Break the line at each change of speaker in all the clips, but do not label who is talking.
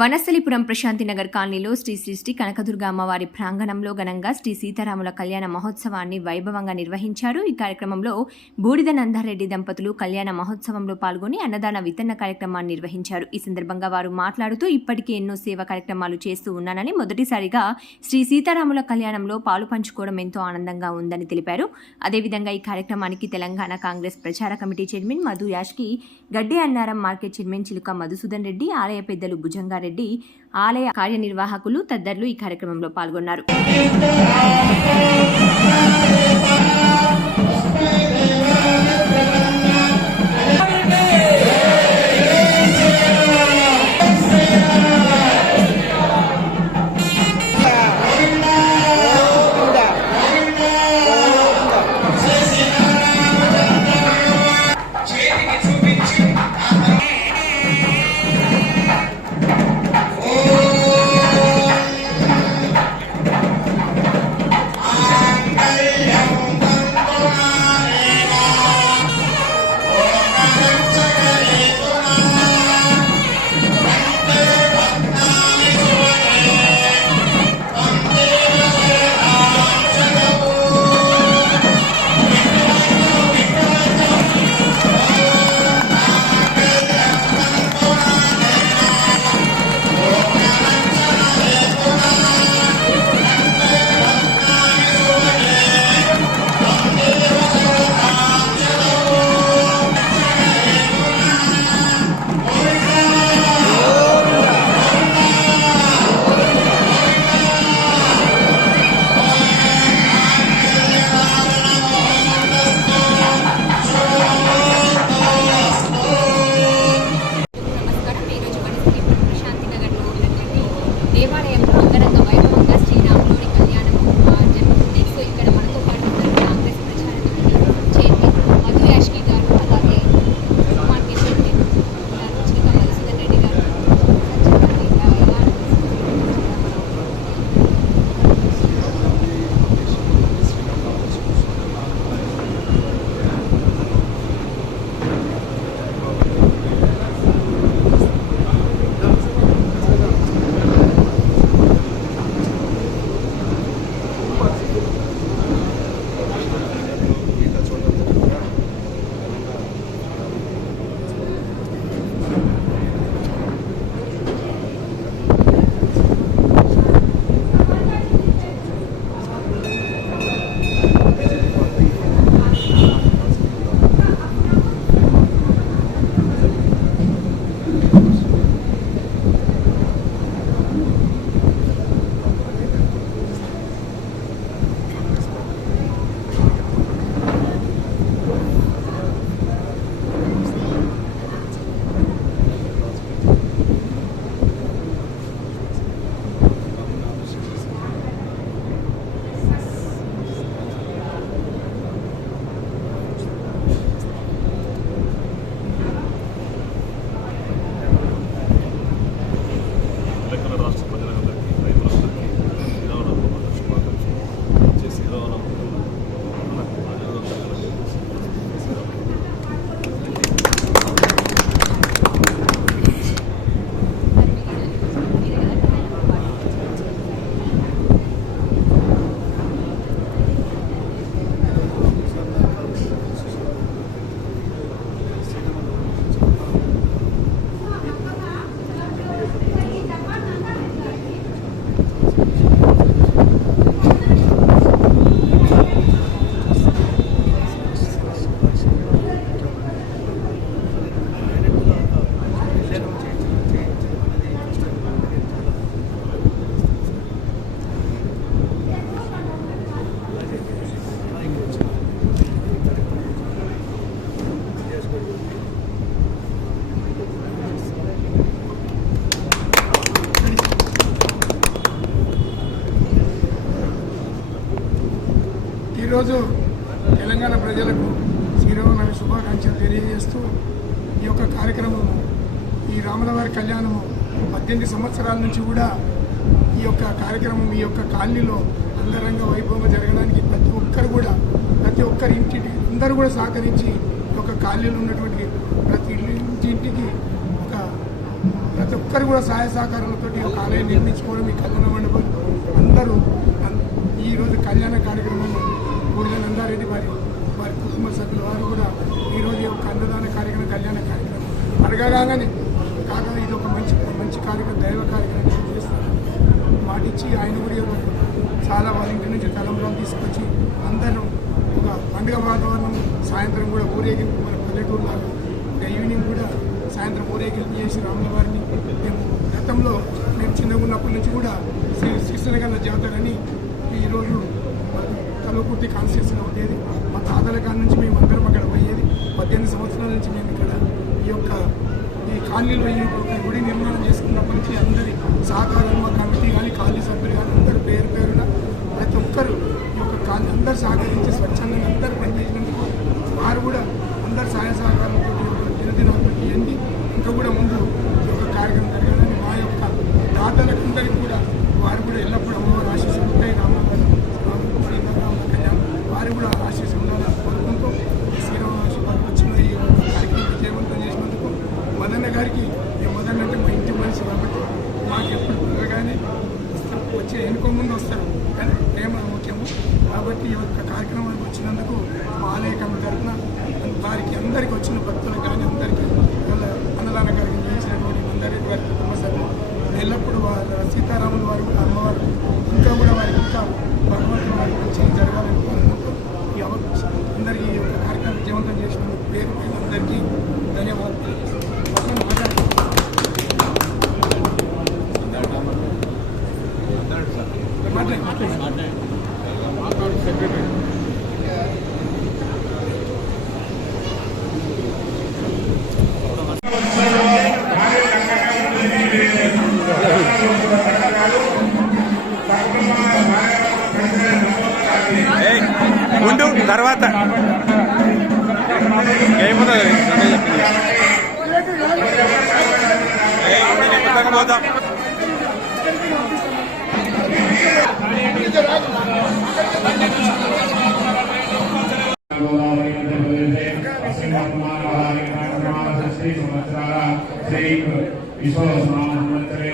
వనసలిపురం ప్రశాంతి నగర్ కాలనీలో శ్రీ శ్రీ శ్రీ కనకదుర్గ అమ్మవారి ప్రాంగణంలో ఘనంగా శ్రీ సీతారాముల కళ్యాణ మహోత్సవాన్ని వైభవంగా నిర్వహించారు. ఈ కార్యక్రమంలో బూడిద నందారెడ్డి దంపతులు కళ్యాణ మహోత్సవంలో పాల్గొని అన్నదాన వితరణ కార్యక్రమాన్ని నిర్వహించారు. ఈ సందర్భంగా వారు మాట్లాడుతూ ఇప్పటికే ఎన్నో సేవా కార్యక్రమాలు చేస్తూ ఉన్నానని మొదటిసారిగా శ్రీ సీతారాముల కళ్యాణంలో పాలు పంచుకోవడం ఎంతో ఆనందంగా ఉందని తెలిపారు. అదేవిధంగా ఈ కార్యక్రమానికి తెలంగాణ కాంగ్రెస్ ప్రచార కమిటీ చైర్మన్ మధు యాష్కి గడ్డి అన్నారం మార్కెట్ చైర్మన్ చిలుక మధుసూదన్ రెడ్డి ఆలయ పెద్దలు రెడ్డి ఆలయ కార్యనిర్వాహకులు తదితరులు ఈ కార్యక్రమంలో పాల్గొన్నారు. ఈరోజు
తెలంగాణ
ప్రజలకు శ్రీరామనవమి శుభాకాంక్షలు తెలియజేస్తూ ఈ యొక్క కార్యక్రమము ఈ రామలవారి కళ్యాణము పద్దెనిమిది సంవత్సరాల నుంచి కూడా ఈ యొక్క కార్యక్రమం ఈ యొక్క కాలనీలో అంగరంగ వైభవంగా జరగడానికి ప్రతి ఒక్కరు కూడా ప్రతి ఒక్కరి ఇంటి అందరూ కూడా సహకరించి ఈ యొక్క కాలనీలో ఉన్నటువంటి ప్రతి ఇంటి ఇంటికి ఒక ప్రతి ఒక్కరు కూడా సహాయ సహకారాలతో ఒక ఆలయం నిర్మించుకోవడం ఈ కళ్యాణ మండపం అందరూ అన్- కళ్యాణ కార్యక్రమం బూడిద నందారెడ్డి వారి వారి కుటుంబ సభ్యుల వారు కూడా ఈరోజు ఒక అన్నదాన కార్యక్రమం కళ్యాణ కార్యక్రమం అడగగానే కాగా ఇది ఒక మంచి మంచి కార్యక్రమం దైవ కార్యక్రమం చేస్తారు. మాటిచ్చి ఆయన కూడా చాలా వాళ్ళ ఇంటి నుంచి తలంబ్రాలు తీసుకొచ్చి అందరూ ఒక పండుగ వాతావరణం సాయంత్రం కూడా ఊరేగింపు మన పల్లెటూరులో ఇంకా ఈవినింగ్ కూడా సాయంత్రం ఊరేగింపు చేసి రాముల వారిని మేము గతంలో మేము చిన్నగా ఉన్నప్పటి నుంచి కూడా శ్రీ శిక్షణ గల జాతరని ఈరోజు కలువకుర్తి కాన్స్టిట్యూషన్ ఉండేది. మా తాతల కాడ నుంచి మేము అందరం అక్కడ పోయేది. పద్దెనిమిది సంవత్సరాల నుంచి మేము ఇక్కడ ఈ యొక్క ఈ కాలనీలో ఈ గుడి నిర్మాణం చేసుకున్నప్పటి నుంచి అందరి సహకారం మా కమిటీ కానీ కాలనీ సభ్యులు కానీ అందరు పేరు పేరున ప్రతి ఒక్కరు ఈ యొక్క అందరు సహకరించి స్వచ్ఛందంగా అందరూ పనిచేసినందుకు వారు కూడా అందరు సహాయ సహకారంతో దినదినాభివృద్ధి చెంది ఇంకా కూడా ముందు ఈ యొక్క కార్యక్రమం జరగాలని మా యొక్క దాతలకందరికీ కూడా వారు కూడా ఎల్లప్పుడూ అమ్మవారి ఆశీస్సులు ఉంటాయి రామగారు కళ్యాణ్ వారు కూడా ఆశీస్సులు ఉండాలని కోరుకుంటూ ఈ శ్రీరామ శుభాలు వచ్చిన ఈ యొక్క కార్యక్రమం విజయవంతం చేసినందుకు మదన్న గారికి ఈ మదన్న అంటే మా ఇంటి మనిషి కాబట్టి మాకు ఎప్పుడు పిలవగానే వస్తారు వచ్చే ఎన్నుకో ముందు వస్తారు కానీ ప్రేమ ముఖ్యము కాబట్టి ఈ యొక్క కార్యక్రమానికి వచ్చినందుకు మా ఆలయ కమిటీ తరఫున వారికి అందరికి వచ్చిన భక్తులు కానీ అందరికీ వాళ్ళ అన్నదాన కార్యక్రమం చేసినటువంటి అందరి వారి కుటుంబ సభ్యులు ఎల్లప్పుడూ వాళ్ళ సీతారాముల వారు కూడా అమ్మవారు ఇంకా కూడా వారికి ఇంకా భగవంతుడు వారికి మంచిగా జరగాలని కోరుకుంటూ ఈ అవకాశం అందరికీ ఈ యొక్క కార్యక్రమం విజయవంతం చేసినందుకు పేరు పేరు అందరికీ ధన్యవాదాలు తెలియజేస్తున్నాను. మాట్లాడండి. మాట్లాడండి మాట్లాడండి
ఏయ్, ముందు తర్వాత ఏముంది మీద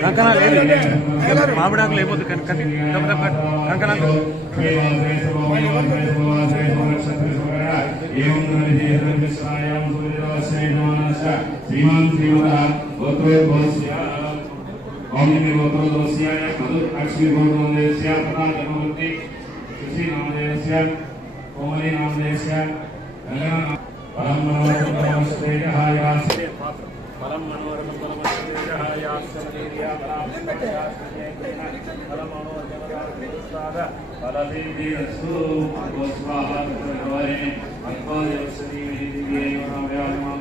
కంకణాలు ఏం లేదు. మామిడాకులు ఏమొద్దు కనుకని కంకణాలు
శ్రీమాన్ శ్రీమర గోత్రోద్భవ गोस्या ओमनि गोत्रो गोस्या मधु लक्ष्मी गोत्रो देस्या तथा जन्मवृत्ति कृषि नामदेस्या कोमली नामदेस्या गंगा परम मनोरम परमस्ते जहायासे परम मनोरम परमस्ते जहायासे दिया परम मनोरम फलदेवी रसो गोस्वाहा भगवाने अल्पादेव श्री विधि देव नाम व्याजमान